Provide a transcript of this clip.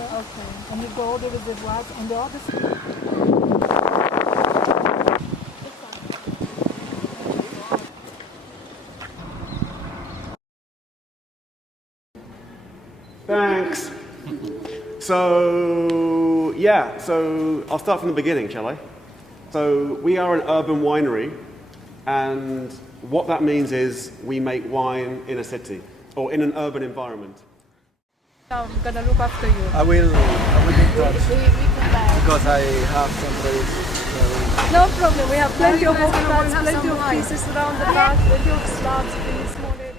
Okay. And you go all the reservoirs on the other side. Thanks. So I'll start from the beginning, shall I? So we are an urban winery, and what that means is we make wine in a city or in an urban environment. I'm gonna look after you. I will be in touch We come back. because I have some place. No problem. We have plenty of guys gonna plants, have plenty some of wine? pieces around the park, plenty of slabs in small areas.